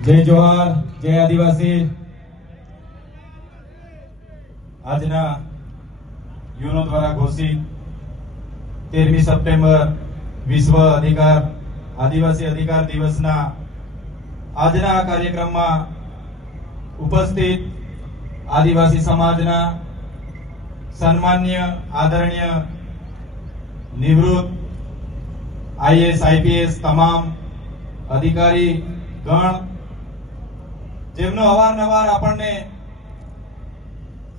જય જોહાર, જય આદિવાસી. આજના યુનો દ્વારા ઘોષિત તેરમી સપ્ટેમ્બર વિશ્વ અધિકાર, આદિવાસી અધિકાર દિવસના આજના આ કાર્યક્રમમાં ઉપસ્થિત આદિવાસી સમાજના સન્માન્ય, આદરણીય, નિવૃત્ત આઈએસ, આઈપીએસ તમામ અધિકારી ગણ જેમનો અવારનવાર આપણને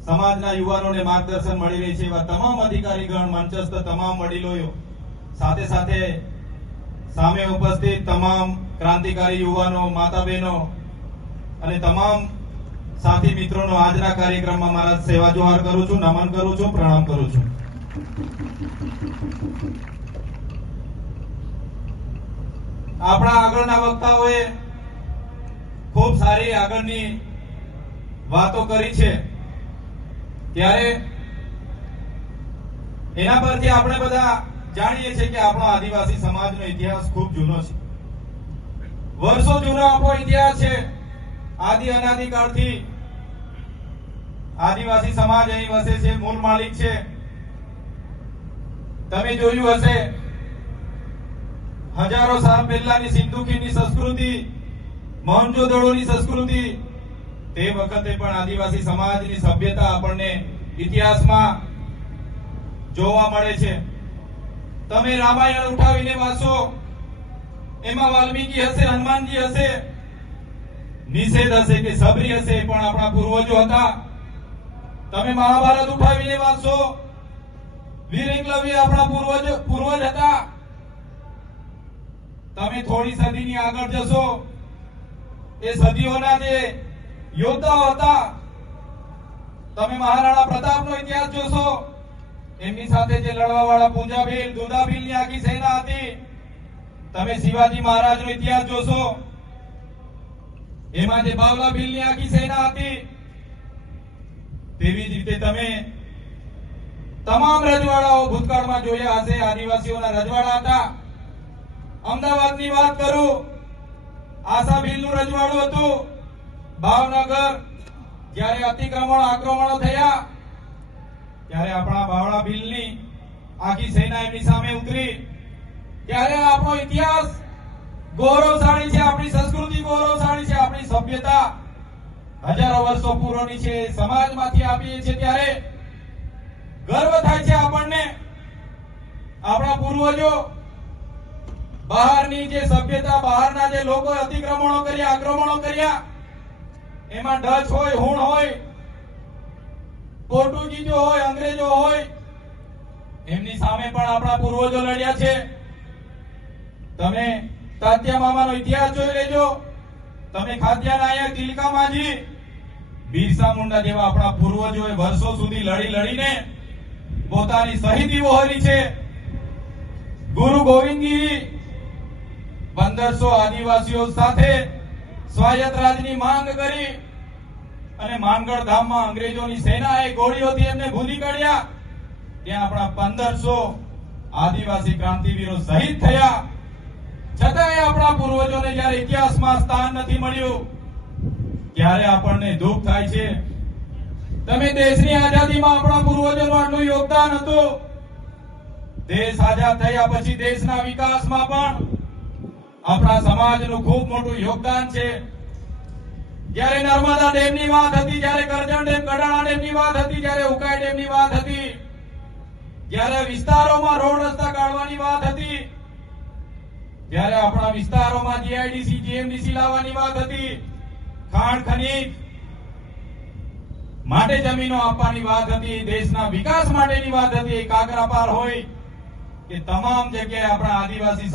સમાજના યુવાનોને માર્ગદર્શન મળી રહી છે, એવા તમામ અધિકારીગણ, મંચસ્થ તમામ વડીલો સાથે સાથે સામે ઉપસ્થિત તમામ ક્રાંતિકારી યુવાનો માતા બહેનો અને તમામ સાથી મિત્રોનો આજના કાર્યક્રમમાં મારા સેવા જોહાર કરું છું, નમન કરું છું, પ્રણામ કરું છું. આપણા આગળના વક્તાઓએ ખૂબ સારી આગળની વાતો કરી છે. ત્યારે એના પરથી આપણે બધા જાણીએ છીએ કે આપણો આદિવાસી સમાજનો ઇતિહાસ ખૂબ જૂનો છે. વર્ષો જૂનો આપણો ઇતિહાસ છે. આદિ અનાદિકાળથી આદિવાસી સમાજ અહીં વસે છે, મૂળ માલિક છે. તમે જોયું હશે, હજારો સાલ પહેલાની સિંધુકીની સંસ્કૃતિ મોહનજોદડોની સંસ્કૃતિ, તે વખતે પણ આદિવાસી સમાજની સભ્યતા આપણને ઇતિહાસમાં જોવા મળે છે. તમે રામાયણ ઉઠાવીને વાંચો, એમાં વાલ્મીકી હશે, હનુમાનજી હશે, નિષેધ હશે કે સબરી હશે પણ આપણા પૂર્વજો હતા. તમે મહાભારત ઉઠાવીને વાંચો વીર એકલવ્ય આપણા પૂર્વજ પૂર્વજ હતા. તમે થોડી સદીની આગળ જશો એ સદીઓના જે યોદ્ધાઓ હતા. તમે મહારાણા પ્રતાપનો ઇતિહાસ જોશો. એમની સાથે જે લડવા વાળા પૂંજાભીલ, દુધાભીલની આખી સેના હતી. તમે શિવાજી મહારાજનો ઇતિહાસ જોશો. એમાં જે બાવલા ભીલની આખી સેના હતી. તેવી જ રીતે તમે તમામ રજવાડાઓ ભૂતકાળમાં જોયા હશે. આદિવાસીઓના રજવાડા હતા. અમદાવાદની વાત કરું. આશા ભીલનું રજવાડું હતું. ભાવનગર, જ્યારે અતિક્રમણ આક્રમણો થયા, ત્યારે આપણા બાવળા ભીલની આખી સેના એમની સામે ઉતરી. ત્યારે આપણો ઇતિહાસ ગૌરવશાળી છે, આપણી સંસ્કૃતિ ગૌરવશાળી છે, આપણી સભ્યતા હજારો વર્ષો પૂર્વની છે, સમાજમાંથી આપીએ છીએ ત્યારે ગર્વ થાય છે આપણને. આપણા પૂર્વજો બહારની જે સભ્યતા, બહારના જે લોકો અતિક્રમણો કર્યા, આક્રમણો કર્યા, એમાં ડચ હોય, હુણ હોય પોર્ટુગીઝો હોય, અંગ્રેજો હોય, એમની સામે પણ આપણા પૂર્વજો લડ્યા છે. તમે તાત્યા મામાનો ઇતિહાસ જોઈ લેજો. તમે ખાદ્યા નાયક તિલકા માજી, બિરસા મુંડા જેવા આપણા પૂર્વજોએ વર્ષો સુધી લડી લડીને પોતાની શહીદી વહોરી છે. ગુરુ ગોવિંદગીરી પંદરસો આદિવાસીઓ સાથે સ્વાયત્ત રાજની માંગ કરી અને માનગઢ ધામમાં અંગ્રેજોની સેનાએ ગોળીઓથી એમને ભૂલી કાઢ્યા. ત્યાં આપણા પંદરસો આદિવાસી ક્રાંતિવીરો શહીદ થયા. છતાંય આપણા પૂર્વજોને જયારે ઇતિહાસમાં સ્થાન નથી મળ્યું, ત્યારે આપણને દુઃખ થાય છે. તમે દેશની આઝાદીમાં આપણા પૂર્વજોનું આટલું યોગદાન હતું. દેશ આઝાદ થયા પછી દેશના વિકાસમાં પણ આપણા સમાજનું ખૂબ મોટું યોગદાન છે. જ્યારે નર્મદા ડેમની વાત હતી, જ્યારે કરજણ ડેમ કડાણા ડેમની વાત હતી, જ્યારે ઉકાઈ ડેમની વાત હતી, જ્યારે વિસ્તારોમાં રોડ રસ્તા કાઢવાની વાત હતી ત્યારે આપણા વિસ્તારોમાં જીઆઈડીસી, જીએમડીસી લાવવાની વાત હતી, ખાણ, ખનીજ માટે જમીનો આપવાની વાત હતી, દેશના વિકાસ માટેની વાત હતી કાકરાપાર હોય કે તમામ જગ્યાએ આપણા આદિવાસી